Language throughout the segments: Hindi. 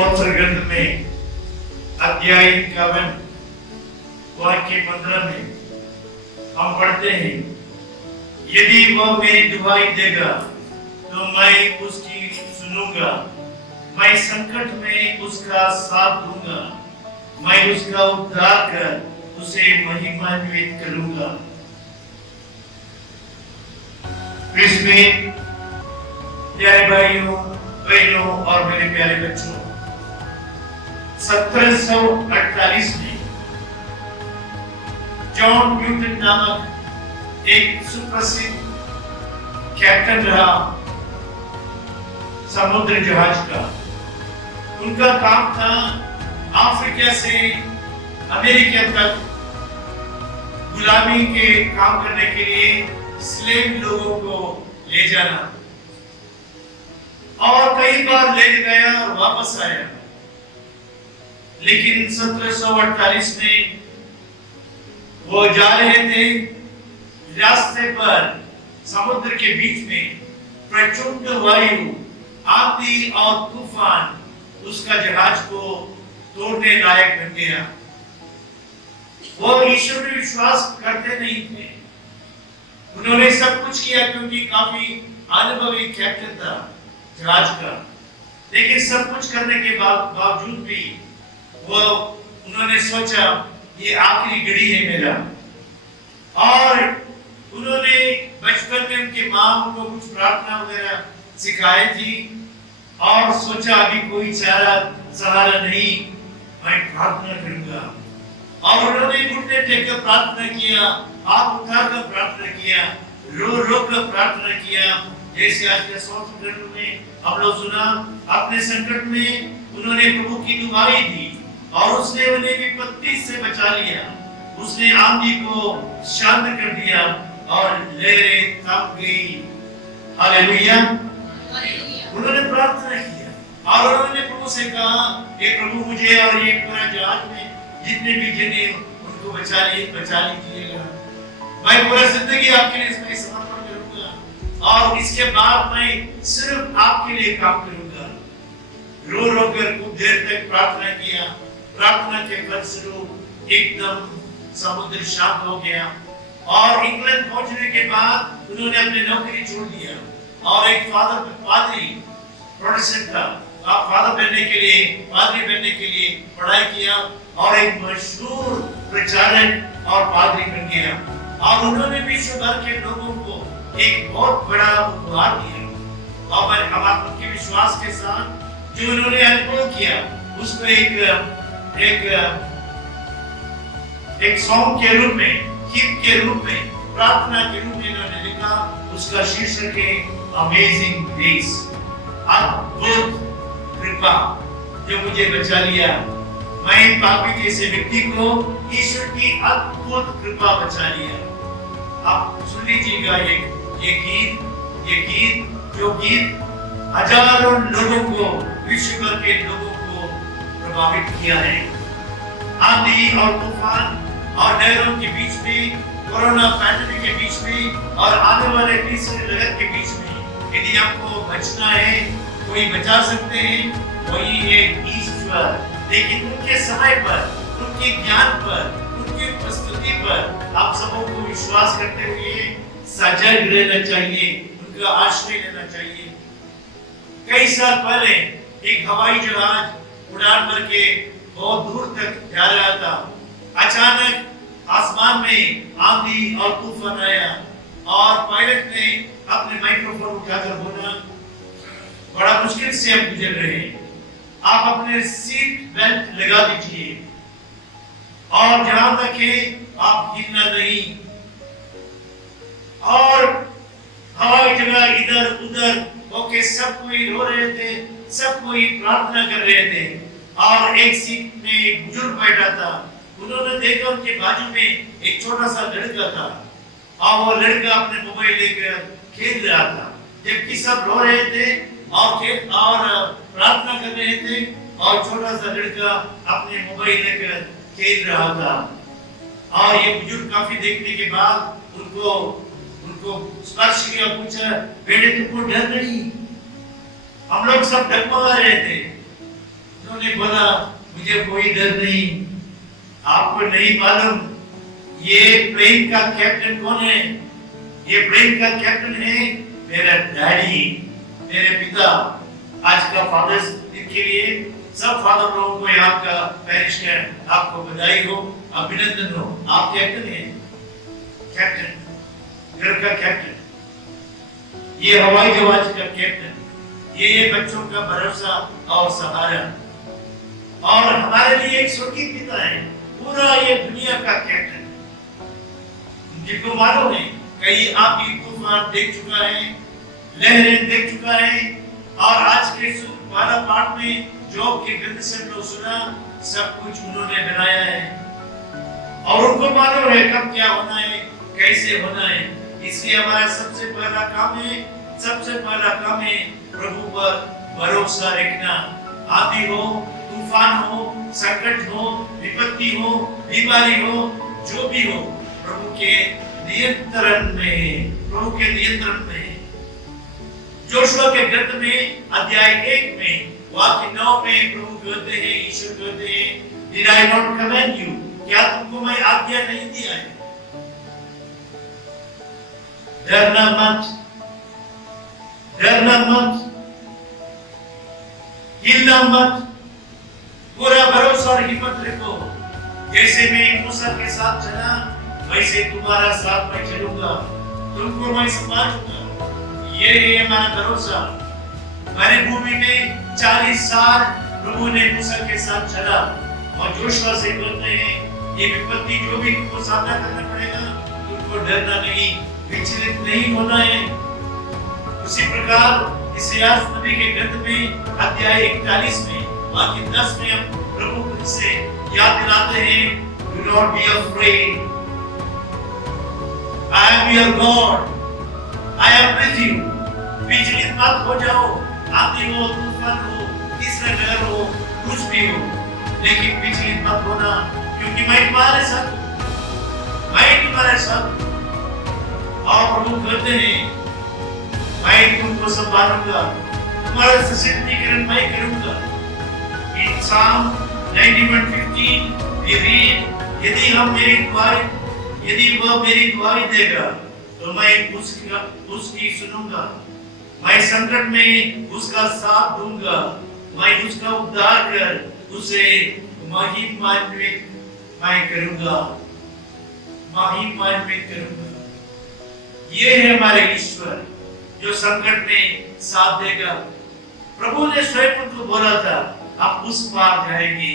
स्तोत्र ग्रंथ में अध्याय 51 वाक्य 15 में हम पढ़ते हैं, यदि वह मेरी दुहाई देगा तो मैं उसकी सुनूंगा, मैं संकट में उसका साथ दूंगा, मैं उसका उद्धार कर उसे महिमान्वित करूंगा। इसमें प्यारे भाइयों बहनों और मेरे प्यारे बच्चों, 1748 में जॉन न्यूटन नामक एक सुप्रसिद्ध कैप्टन रहा समुद्र जहाज का। उनका काम था अफ्रीका से अमेरिका तक गुलामी के काम करने के लिए स्लेव लोगों को ले जाना, और कई बार ले गया और वापस आया। लेकिन 1748 में वो जा रहे थे, रास्ते पर समुद्र के बीच में प्रचंड वायु, आंधी और तूफान उसका जहाज को तोड़ने लायक बन गया। वो ईश्वर में विश्वास करते नहीं थे। उन्होंने सब कुछ किया क्योंकि काफी अनुभवी कैप्टन था जहाज का, लेकिन सब कुछ करने के बावजूद भी उन्होंने सोचा ये आखिरी घड़ी है मेरा। और उन्होंने बचपन में उनके माँ उनको कुछ प्रार्थना वगैरह सिखाई थी और सोचा अभी कोई सहारा नहीं, मैं प्रार्थना करूंगा। और उन्होंने घुटने टेक कर प्रार्थना किया, हाथ उठाकर प्रार्थना किया, रो रो कर प्रार्थना किया। जैसे आज के स्तोत्र में हम लोग सुना, अपने संकट में उन्होंने प्रभु की दुहाई दी और उसने उन्हें विपत्ति से बचा लिया। उसने आंधी को शांत कर दिया और लहरें थम गई। हालेलुया। उन्होंने प्रार्थना किया और उन्होंने प्रभु से कहा, हे प्रभु मुझे और ये पूरा जहाज में जितने भी जने उनको बचा लीजिएगा। मैं पूरा जिंदगी आपके लिए इसमें समर्पण करूंगा और इसके बाद मैं सिर्फ आपके लिए काम करूंगा। रो रो कर कुछ देर तक प्रार्थना किया। प्रार्थना के फलस्वरूप एकदम समुद्र शांत हो गया और इंग्लैंड पहुंचने के बाद उन्होंने अपनी नौकरी छोड़ दिया और एक पादरी प्रोटेस्टेंट था, पादरी बनने के लिए पढ़ाई किया और एक मशहूर प्रचारक और पादरी बन गया। और उन्होंने विश्व भर के लोगों को एक बहुत बड़ा उपहार दिया और हम उनके विश्वास के साथ जो उन्होंने अनुभव किया उसको एक सॉन्ग के रूप में, हिप के रूप में, प्रार्थना के रूप में इन्होंने लिखा। उसका शीर्षक है अमेजिंग ग्रेस, अद्भुत कृपा जो मुझे बचा लिया। मैं पापी जैसे व्यक्ति को ईश्वर की अद्भुत कृपा बचा लिया। आप सुन लीजिएगा ये गीत हजारों लोगों को, विश्व भर के लोगों को प्रभावित किया है। आंधी और तूफान और लहरों के बीच में, कोरोना पैंडेमिक के बीच में और आने वाले तीसरे लहर के बीच में यदि आपको बचना है, कोई बचा सकते हैं, वही है ईश्वर। लेकिन उनके समय पर, उनके ज्ञान पर, उनकी उपस्थिति पर आप सबों को विश्वास करते हुए सजग रहना चाहिए, उनका आश्रय लेना चाहिए। कई साल पहले एक हवाई जहाज उड़ान भर के बहुत दूर तक जा रहा था। अचानक आसमान में आंधी और तूफान आया और पायलट ने अपने माइक्रोफोन उठाकर बोला, बड़ा मुश्किल से आप गुजर रहे हैं, आप अपने सीट बेल्ट लगा दीजिए और ध्यान रखें आप हिलना नहीं। और हवाई जहाज इधर उधर होके सब कोई रो रहे थे, सब कोई प्रार्थना कर रहे थे और एक सीट में एक बुजुर्ग बैठा था। उन्होंने देखा उनके बाजू में एक छोटा सा लड़का था और वो लड़का अपने मोबाइल लेकर खेल रहा था, जबकि सब रो रहे थे और प्रार्थना कर रहे थे और छोटा सा लड़का अपने मोबाइल लेकर खेल रहा था। और ये बुजुर्ग काफी देखने के बाद उनको स्पर्श किया, पूछा, बेटे तुमको डर नहीं? हम लोग सब डगमगा रहे थे। उन्होंने बोला मुझे कोई डर नहीं। आपको नहीं मालूम ये प्लेन का कैप्टन कौन है? ये प्लेन का कैप्टन है मेरा डैडी, मेरे पिता। आज का फादर्स डे के लिए सब फादर लोगों को यहाँ का पैरिश का आपको बधाई हो, अभिनंदन हो। आप कैप्टन हैं, कैप्टन, घर का कैप्टन, ये हवाई जहाज का कैप्टन, ये बच्चों का भरोसा और सहारा, और हमारे लिए एक स्वर्गीय पिता है, पूरा ये दुनिया का कैप्टन। जिनको मालूम है कई आपकी तूफान देख चुका है, लहरें देख चुका है, और आज के वाला पाठ में जॉब के ग्रंथ से हमने सुना सब कुछ उन्होंने बनाया है, और उनको मालूम है कब क्या होना है, कैसे होना है। इसलिए हमारा सबसे पहला काम है प्रभु पर भरोसा रखना। आंधी हो, तूफान हो, संकट हो, विपत्ति हो, बीमारी हो, जो भी हो, प्रभु के नियंत्रण में। जोशुआ के ग्रंथ में अध्याय 1 में वाक्य 9 में प्रभु कहते हैं, ईश्वर कहते हैं, Did I not command you? क्या तुमको मैं आज्ञा नहीं दिया है? डरना मत, हिलना मत, पूरा भरोसा और हिम्मत रखो। जैसे मैं मूसा के साथ चला वैसे तुम्हारा साथ मैं चलूंगा, तुमको मैं संभालूंगा। ये है हमारा भरोसा। मरुभूमि में 40 साल प्रभु ने मूसा के साथ चला, और जोशुआ से कहते हैं ये विपत्ति जो भी तुमको सामना करना पड़ेगा, तुमको डरना नहीं, विचलित नहीं होना है। उसी प्रकार इसायाह नबी के ग्रंथ में अध्याय 41 में वाक्य 10 में हम प्रभु से याद दिलाते हैं, Do not be afraid. I am your God. I am with you. विचलित मत हो जाओ, आंधी हो, तूफान हो, तीसरा लहर हो, कुछ भी हो, लेकिन विचलित मत होना, क्योंकि मैं तुम्हारे साथ हूँ। और प्रभु कहते हैं मैं तुमको संभालूंगा, तुम्हारा सशक्तिकरण मैं करूंगा। In Psalm 91:15 we read, यदि वह मेरी दुआई देगा तो मैं उसकी सुनूंगा, मैं संकट में उसका साथ दूंगा, मैं उसका उद्धार कर उसे महिमान्वित मैं करूंगा। ये है हमारे ईश्वर जो संकट में साथ देगा। प्रभु ने स्वयं उनको बोला था, आप उस पार जाएंगे,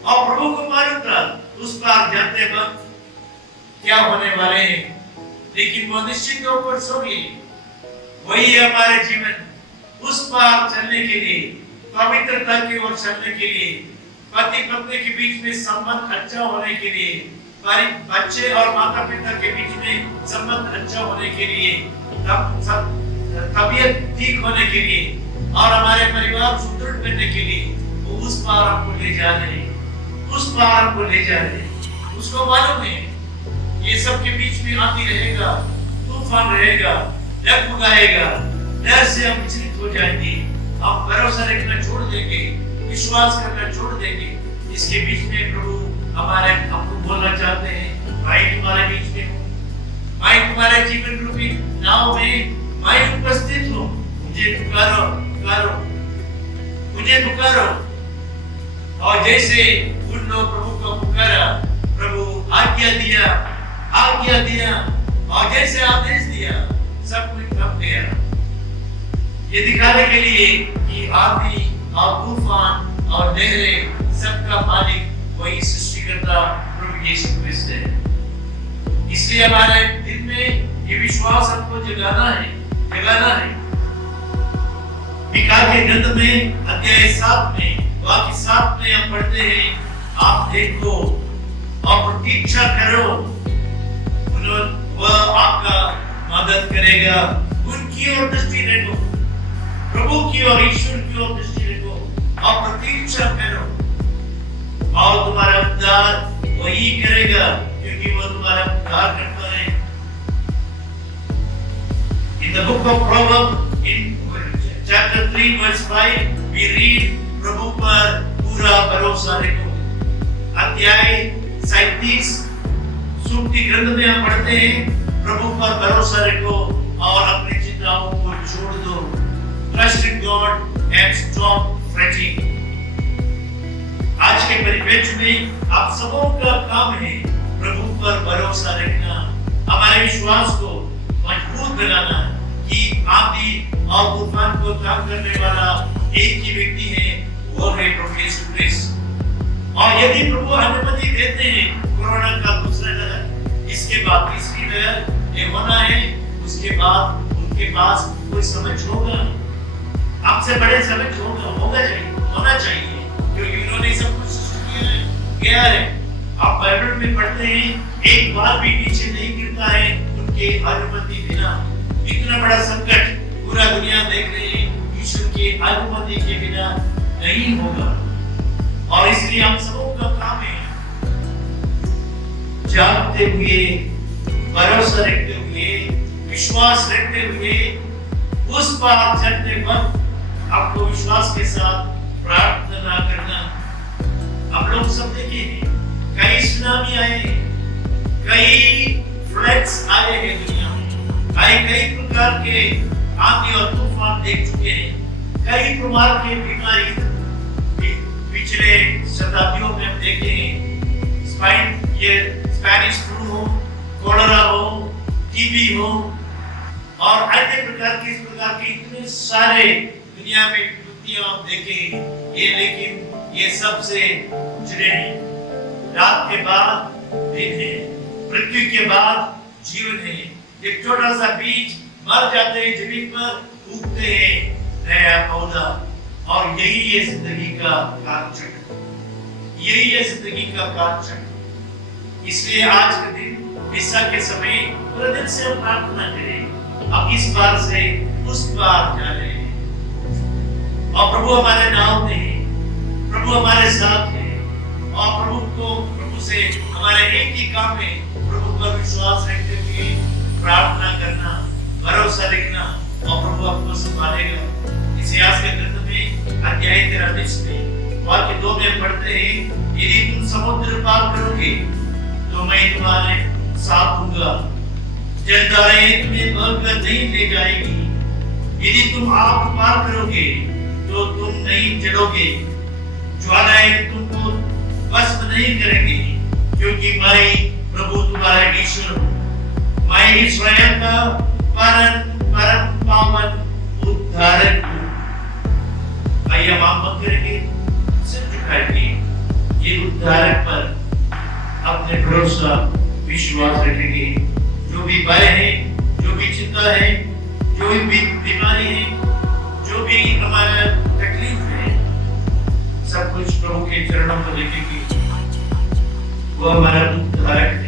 और प्रभु को मालूम था उस पार जाते वक्त क्या होने वाले हैं, लेकिन वो निश्चित तौर पर सो गए। वही है हमारे जीवन, उस पार चलने के लिए, पवित्रता की ओर चलने के लिए, पति पत्नी के बीच में संबंध अच्छा होने के लिए, बच्चे और माता पिता के बीच में संबंध अच्छा होने के लिए, तबीयत ठीक होने के लिए, और हमारे परिवार सुदृढ़ करने के लिए वो उस पार हमको ले जा रहे हैं। उसको मालूम है ये सब के बीच में आती रहेगा, तूफान रहेगा, डगमगाएगा, डर से हम विचलित हो जाएंगे, हम भरोसा रखना छोड़ देंगे, विश्वास करना छोड़ देंगे। इसके बीच में प्रभु हमारे हमको बोलना चाहते हैं, भाई तुम्हारे बीच में हूँ, मैं तुम्हारे जीवन रूपी नाव में मैं उपस्थित हूँ, मुझे पुकारो। और जैसे उन लोग प्रभु को पुकारा, प्रभु आज्ञा दिया, और जैसे आदेश दिया, सब कुछ थम गया। ये दिखाने के लिए कि आंधी और तूफान और लहरें सबका मालिक वही सृष्टिकर्ता प्रभु यीशु क्रिस्त है। इसलिए हमारे दिल में ये विश्वास हमको जगाना है। मिका के ग्रंथ में अध्याय 7 में वाक्य 7 में हम पढ़ते हैं, आप देखो और प्रतीक्षा करो, वह आपका मदद करेगा। उनकी ओर दृष्टि रखो, प्रभु की और ईश्वर की ओर दृष्टि रखो और प्रतीक्षा करो, और तुम्हारा उद्धार वही करेगा, क्योंकि वह तुम्हारा उद्धार करता है। In the book of Proverbs, in chapter 3 verse 5 we read प्रभु पर पूरा भरोसा रखो। अध्याय 37 सूक्त की ग्रंथ में हम पढ़ते हैं प्रभु पर भरोसा रखो और अपनी चिंताओं को छोड़ दो। Trust in God and stop fretting। आज के परिप्रेक्ष्य में आप सबों का काम है प्रभु पर भरोसा रखना, हमारे विश्वास को मजबूत बनाना कि आंधी और तूफान को काम करने वाला एक ही व्यक्ति है, वो है प्रभु यीशु क्रिस्ट। और यदि प्रभु अनुमति देते हैं कोरोना का दूसरा लहर, इसके बाद तीसरी लहर ये होना है, उसके बाद उनके पास कोई समझ होगा, आपसे बड़े समझ होना चाहिए क्योंकि उन्होंने सब कुछ किया है। आप बाइबल में पढ़ते हैं एक बार भी नीचे नहीं गिरता है उनके अनुमति बिना। इतना बड़ा संकट पूरा दुनिया देख रही है, ईश्वर की अनुमति के बिना नहीं होगा। और इसलिए हम सबों का काम है जागते हुए, भरोसा रखते हुए, विश्वास रखते हुए उस पार चलते वक्त आपको विश्वास के साथ प्रार्थना करना। आप लोग सब देखे हैं कई सुनामी आए हैं, कई फ्लड्स आए हैं दुनिया में, कई प्रकार के आंधी और तूफान देख चुके हैं, कई प्रकार के बीमारी पिछले शताब्दियों में हम देखे हैं। स्पेनिश फ्लू हो, कोलेरा हो, टीबी हो और अन्य प्रकार के इस प्रकार के इतने सारे दुनिया में विपत्तियां हम देखे ये, लेकिन ये सबसे जुड़े हैं। रात के बाद दिन है, मृत्यु के बाद जीवन है। एक छोटा सा बीज मर जाते हैं जमीन पर, उगते हैं नया पौधा, और यही है जिंदगी का कालचक्र, यही है जिंदगी का कालचक्र। इसलिए आज के दिन मिसा के समय पूरे दिन से हम प्रार्थना करें, अब इस बार से उस बार जा रहे हैं और प्रभु हमारे नाम में है, प्रभु हमारे साथ है और प्रभु से हमारे एक ही काम है प्रभु पर विश्वास रखते हुए प्रार्थना करना, भरोसा रखना और प्रभु आपको संभालेगा। इतिहास के ग्रंथ में अध्याय 23 में वाक्य 2 में पढ़ते हैं, यदि तुम समुद्र पार करोगे तो मैं तुम्हारे साथ हूँगा, जलधाराएं तुम्हें बहकर नहीं ले जाएगी। यदि तुम आग पार करोगे तो तुम नहीं जलोगे, ज्वालाएं तुमको भस्म नहीं करेंगी, क्योंकि मैं प्रभु तुम्हारा ईश्वर हूँ, मैं इस्राएल का परम पावन उद्धारक हूँ। आइए हम आंख करेंगे, सिर झुकाएंगे, ये उद्धारक पर अपने भरोसा विश्वास रखेंगे। जो भी भय है, जो भी चिंता है, जो भी बीमारी है, जो भी हमारा तकलीफ है, सब कुछ प्रभु के चरणों में लेके वो हमारा उद्धारक